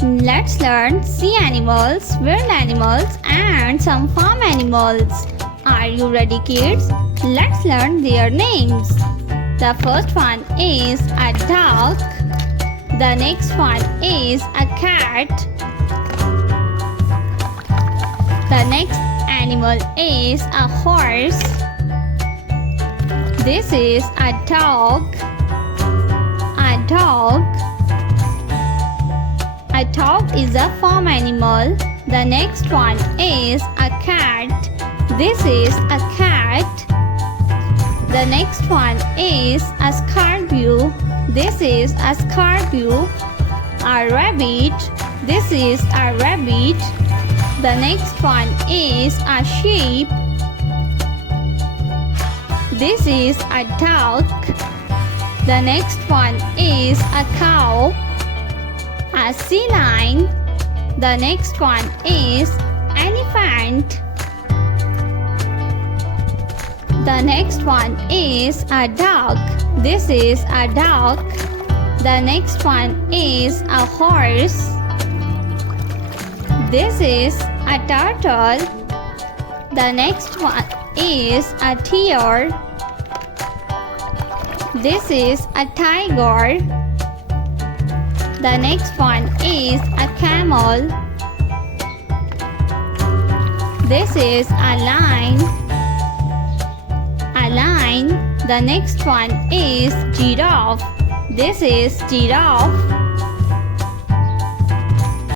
Let's learn sea animals, wild animals, and some farm animals. Are you ready, kids? Let's learn their names. The first one is a duck. The next one is a cat. The next animal is a horse. This is a dog. A dog. A dog is a farm animal. The next one is a cat. This is a cat. The next one is a scorpio. This is a scorpio. A rabbit. This is a rabbit. The next one is a sheep. This is a duck. The next one is a cow. A sea lion. The next one is elephant. The next one is a dog. This is a dog. The next one is a horse. This is a turtle. The next one is a deer. This is a tiger. The next one is a camel. This is a lion. A lion. The next one is giraffe. This is giraffe.